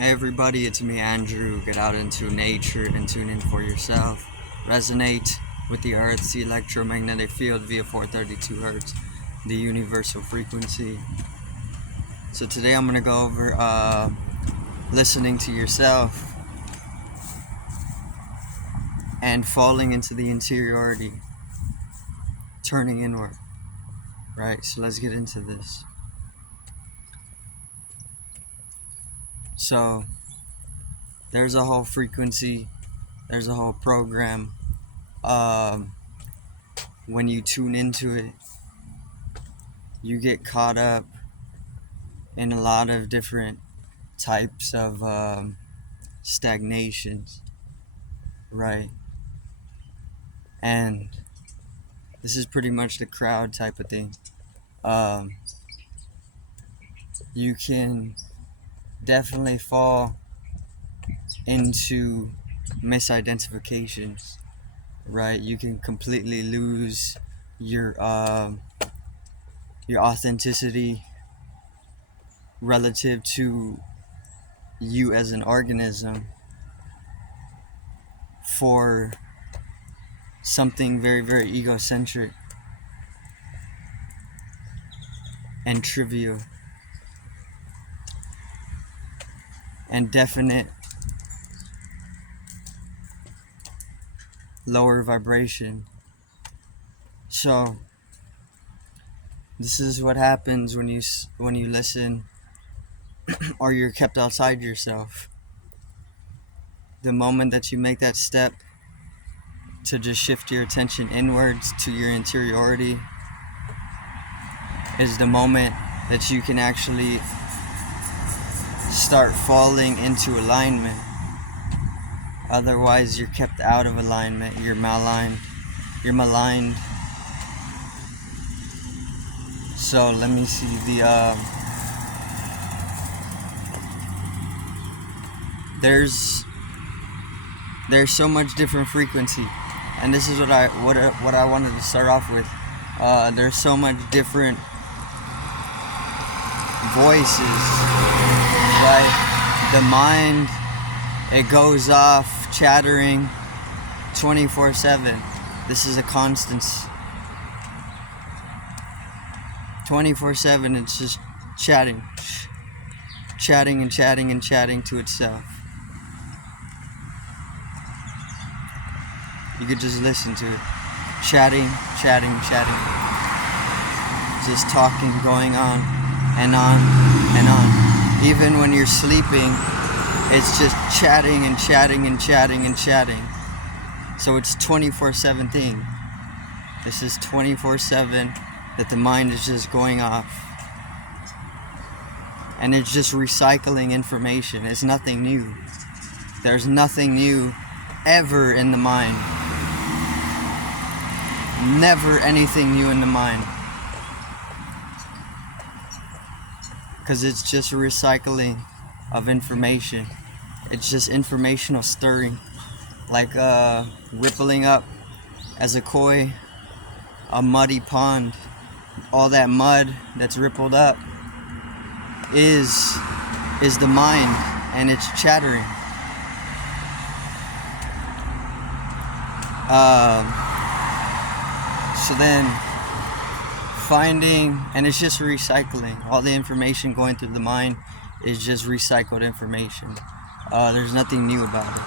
Hey everybody, it's me Andrew. Get out into nature and tune in for yourself. Resonate with the Earth's electromagnetic field via 432 Hertz, the universal frequency. So today I'm going to go over listening to yourself and falling into the interiority, turning inward. Right, so let's get into this. So there's a whole frequency, there's a whole program. When you tune into it, you get caught up in a lot of different types of stagnations, right? And this is pretty much the crowd type of thing. You can definitely fall into misidentifications, right? You can completely lose your authenticity relative to you as an organism for something very, very egocentric and trivial and definite lower vibration. So this is what happens when you listen or you're kept outside yourself. The moment that you make that step to just shift your attention inwards to your interiority is the moment that you can actually start falling into alignment. Otherwise, you're kept out of alignment. You're maligned. So let me see there's so much different frequency, and this is what I wanted to start off with. There's so much different voices, right? The mind, it goes off chattering 24/7. This is a constant. 24/7, it's just chatting and chatting and chatting to itself. You could just listen to it. Chatting. Just talking, going on and on and on. Even when you're sleeping, it's just chatting and chatting and chatting and chatting. So it's 24/7 thing. This is 24/7 that the mind is just going off. And it's just recycling information. It's nothing new. There's nothing new ever in the mind. Never anything new in the mind. Because it's just a recycling of information. It's just informational stirring. Like rippling up as a koi, a muddy pond. All that mud that's rippled up is the mind, and it's chattering. So then finding, and it's just recycling. All the information going through the mind is just recycled information. There's nothing new about it.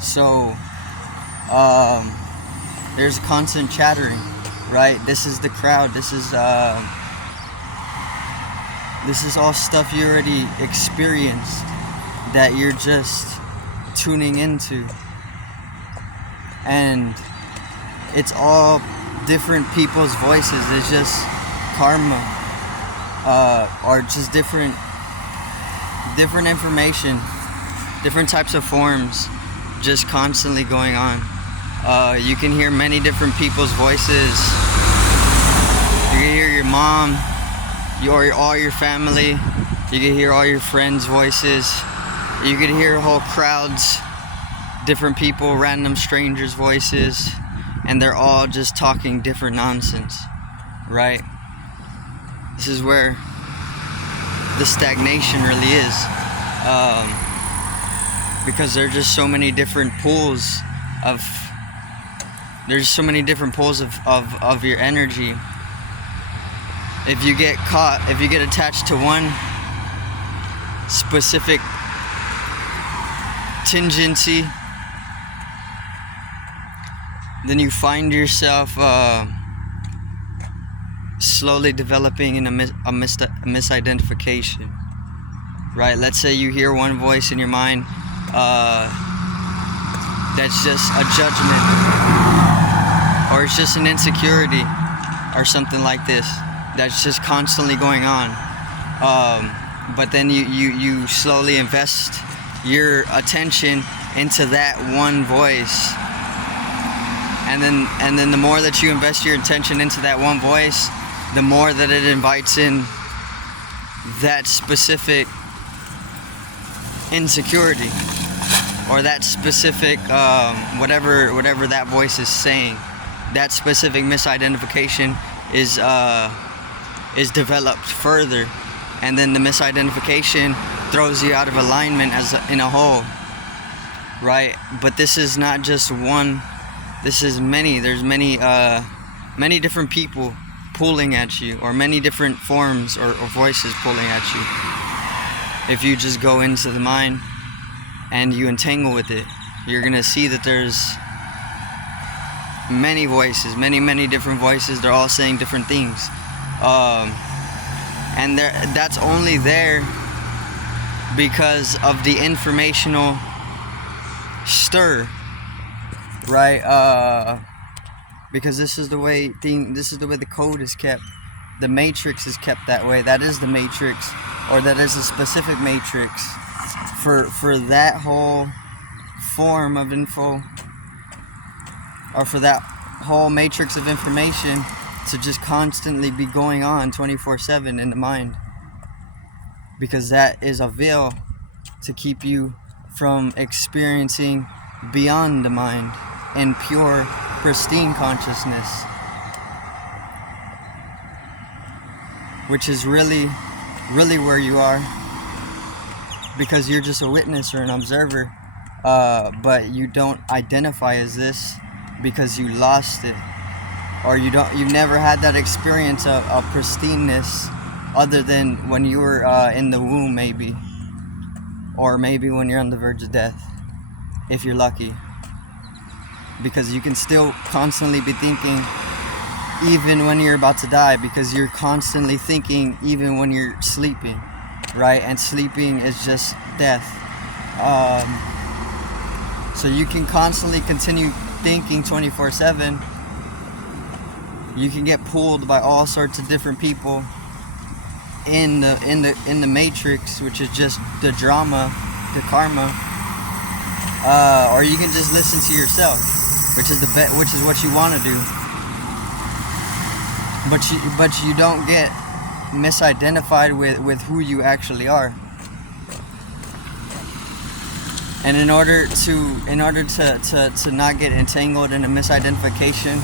So there's constant chattering, right? This is the crowd. This is all stuff you already experienced that you're just tuning into. And it's all different people's voices. It's just karma, or just different information, different types of forms, just constantly going on. You can hear many different people's voices. You can hear your mom, all your family. You can hear all your friends' voices. You can hear whole crowds, different people, random strangers' voices, and they're all just talking different nonsense, right? This is where the stagnation really is, because there's just so many different pools of your energy. If you get attached to one specific tingency, then you find yourself slowly developing in a misidentification, right? Let's say you hear one voice in your mind that's just a judgment, or it's just an insecurity or something like this that's just constantly going on, but then you slowly invest your attention into that one voice, and then the more that you invest your attention into that one voice, the more that it invites in that specific insecurity, or that specific whatever that voice is saying. That specific misidentification is developed further, and then the misidentification throws you out of alignment in a whole, right? But this is not just one. This is many. There's many different people pulling at you, or many different forms or voices pulling at you. If you just go into the mind and you entangle with it, you're gonna see that there's many voices, many different voices. They're all saying different things, and that's only there because of the informational stir, right? Because this is the way the code is kept. The matrix is kept that way. That is the matrix, or that is a specific matrix for that whole form of info, or for that whole matrix of information to just constantly be going on 24/7 in the mind, because that is a veil to keep you from experiencing beyond the mind in pure, pristine consciousness, which is really where you are, because you're just a witness or an observer, but you don't identify as this because you lost it, or you've never had that experience of pristineness other than when you were in the womb, maybe, or maybe when you're on the verge of death, if you're lucky, because you can still constantly be thinking even when you're about to die, because you're constantly thinking even when you're sleeping, right? And sleeping is just death. So you can constantly continue thinking 24/7. You can get pulled by all sorts of different people in the matrix, which is just the drama, the karma, or you can just listen to yourself, which is which is what you want to do. But you don't get misidentified with who you actually are. And in order to not get entangled in a misidentification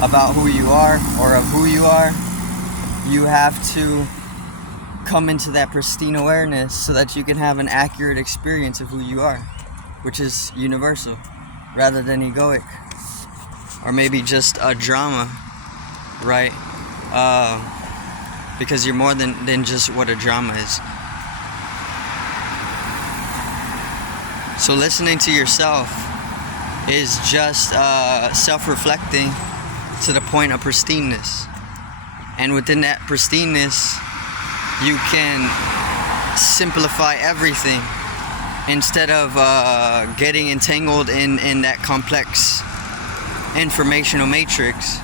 about who you are or of who you are, you have to come into that pristine awareness so that you can have an accurate experience of who you are, which is universal rather than egoic, or maybe just a drama, right? Because you're more than just what a drama is. So listening to yourself is just self-reflecting to the point of pristineness. And within that pristineness, you can simplify everything instead of getting entangled in that complex informational matrix,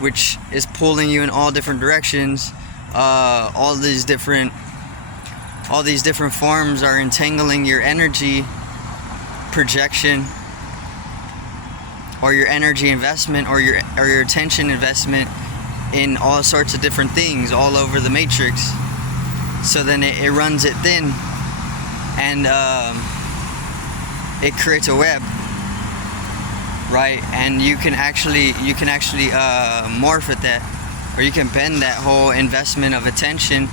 which is pulling you in all different directions. All these different forms are entangling your energy projection, or your energy investment, or your attention investment in all sorts of different things all over the matrix. So then it runs it thin, and it creates a web, right? And you can actually morph at that, or you can bend that whole investment of attention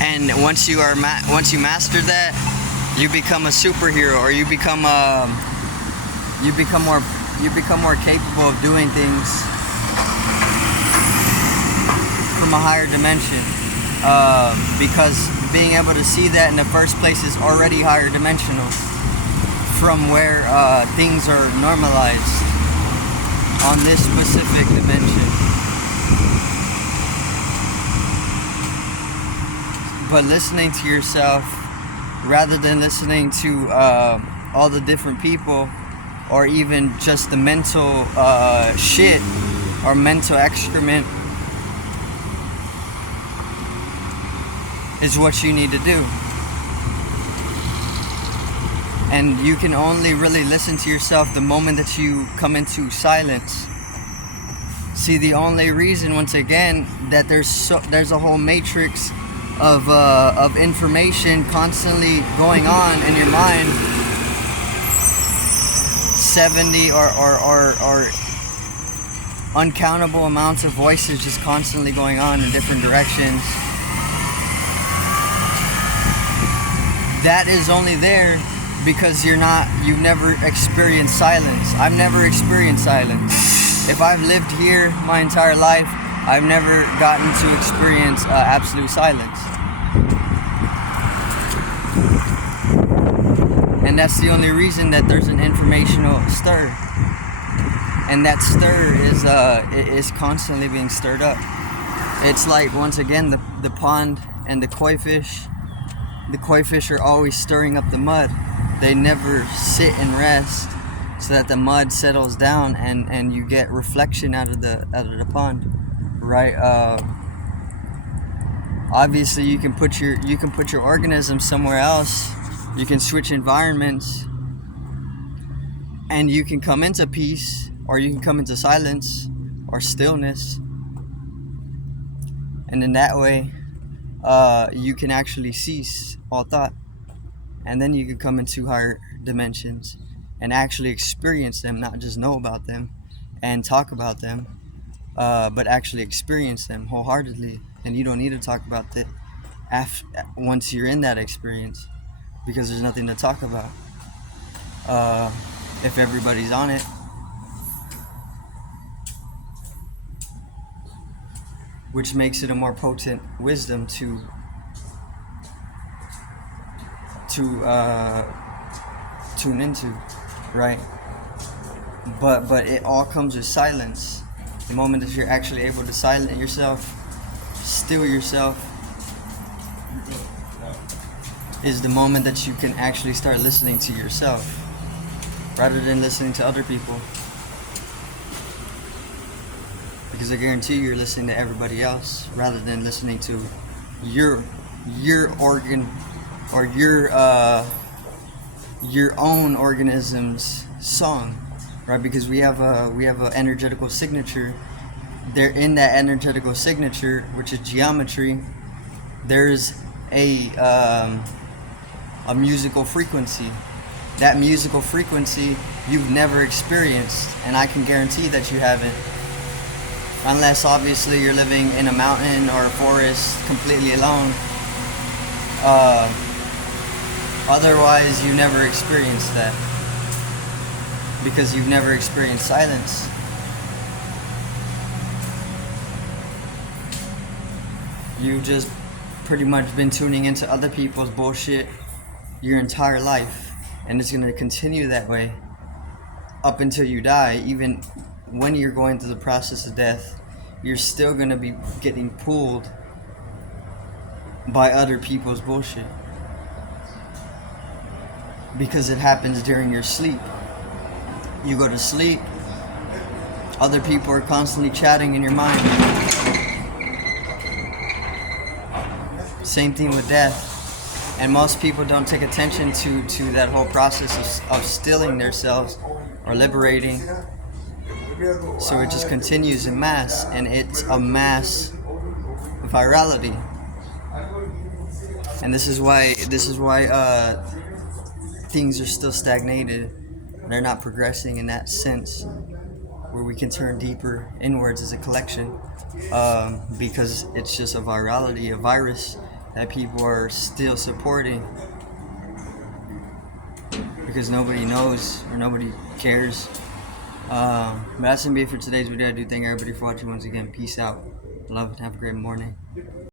And once you master that, you become a superhero, or you become more capable of doing things from a higher dimension. Because being able to see that in the first place is already higher dimensional from where things are normalized on this specific dimension. But listening to yourself rather than listening to all the different people, or even just the mental shit or mental excrement, is what you need to do. And you can only really listen to yourself the moment that you come into silence. See, the only reason, once again, that there's a whole matrix of information constantly going on in your mind, 70 or uncountable amounts of voices just constantly going on in different directions. That is only there because you've never experienced silence. I've never experienced silence. If I've lived here my entire life, I've never gotten to experience absolute silence. And that's the only reason that there's an informational stir. And that stir is constantly being stirred up. It's like, once again, the pond and the koi fish. The koi fish are always stirring up the mud. They never sit and rest so that the mud settles down and you get reflection out of the pond, right? Obviously, you can put your organism somewhere else. You can switch environments, and you can come into peace, or you can come into silence or stillness, and in that way, you can actually cease all thought, and then you can come into higher dimensions and actually experience them, not just know about them and talk about them, but actually experience them wholeheartedly. And you don't need to talk about it once you're in that experience, because there's nothing to talk about if everybody's on it. Which makes it a more potent wisdom to tune into, right? But it all comes with silence. The moment that you're actually able to silence yourself, still yourself, is the moment that you can actually start listening to yourself rather than listening to other people. Because I guarantee you're listening to everybody else rather than listening to your organ or your own organism's song, right? Because we have a energetical signature. There, in that energetical signature, which is geometry, there's a musical frequency. That musical frequency you've never experienced, and I can guarantee that you haven't. Unless, obviously, you're living in a mountain or a forest completely alone. Otherwise, you never experienced that. Because you've never experienced silence. You've just pretty much been tuning into other people's bullshit your entire life. And it's going to continue that way up until you die. Even when you're going through the process of death, you're still going to be getting pulled by other people's bullshit. Because it happens during your sleep. You go to sleep, other people are constantly chatting in your mind. Same thing with death. And most people don't take attention to that whole process of stilling themselves or liberating. So it just continues in mass, and it's a mass virality. And this is why things are still stagnated. They're not progressing in that sense where we can turn deeper inwards as a collection, because it's just a virality, a virus that people are still supporting, because nobody knows or nobody cares. But that's gonna be it for today's video. I do thank everybody for watching once again. Peace out. Love and have a great morning.